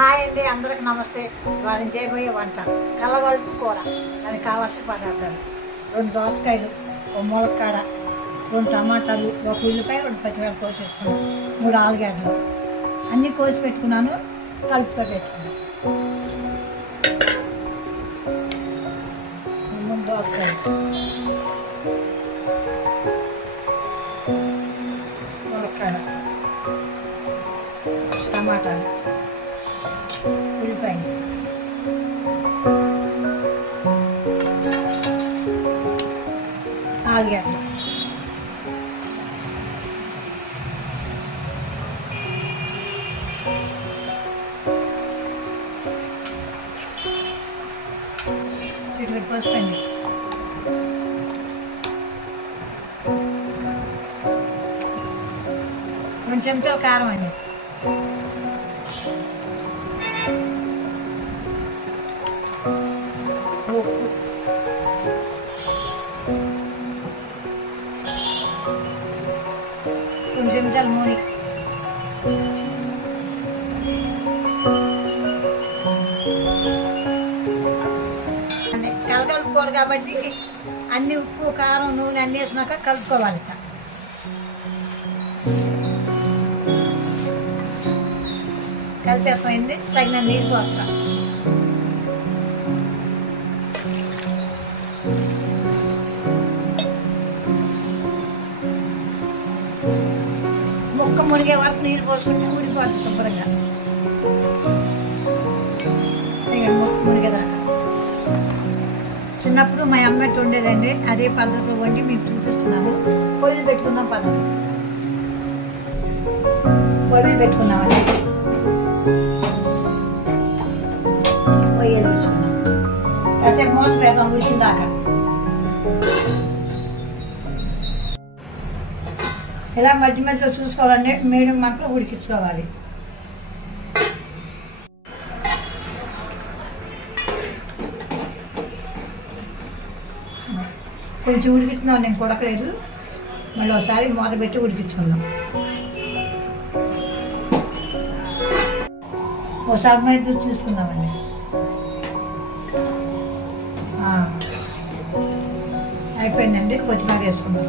Hi అండి, అందరికి నమస్తే. వాళ్ళని చేయబోయే వంట కలగలుపు కూర. దానికి కావాల్సిన పదార్థాలు: 2 దోసకాయలు, 1 ములక్కాడ, 2 టమాటాలు, 1 ఉల్లిపాయ, 2 పచ్చిమిరపకాయలు కోసేసుకున్నాను, 3 ఆలుగడ్డలు అన్నీ కోసి పెట్టుకున్నాను. కలుపుకొని పెట్టుకున్నాను. దోసకాయలు, ములక్కాడ, టమాటాలు, ఉల్లిపాయ, ఆలుగడ్డ, చిటికెడు పసుపు అండి, రెండు చెంచాలు కారం అండి, ఉప్పు, రెండు చెంచాల నూనె, కలగలుపుకోవాలి కాబట్టి అన్ని ఉప్పు కారం నూనె అన్నీ వేసినాక కలుపుకోవాలి. కలిపేస్తామండి. తగిన నీళ్ళు పోస్తాం. ముక్క మునిగే వరకు నీళ్ళు పోసుకుంటే ఉడిపోద్ది శుభ్రంగా. ఇక ముక్క మునిగేదాకా. చిన్నప్పుడు మా అమ్మ ఉండేదండి, అదే పద్ధతిలో వండి మీకు చూపిస్తున్నాను. పొయ్యిలు పెట్టుకుందాం పద్ధతి. పొయ్యిలు పెట్టుకుందామండి. పొయ్యి తీసుకున్నాం. కాసేపు మూత పెడతాం ఉడికిందాకా. ఇలా మధ్య మధ్యలో చూసుకోవాలండి. మీడియం మంటలో ఉడికించుకోవాలి. కొంచెం ఉడికిస్తున్నాం, నేను కొడకలేదు. మళ్ళీ ఒకసారి మూత పెట్టి ఉడికించుకుందాం. ఒకసారి మీద చూసుకుందామండి. అయిపోయిందండి. కొత్తిమీర వేసుకుందాం.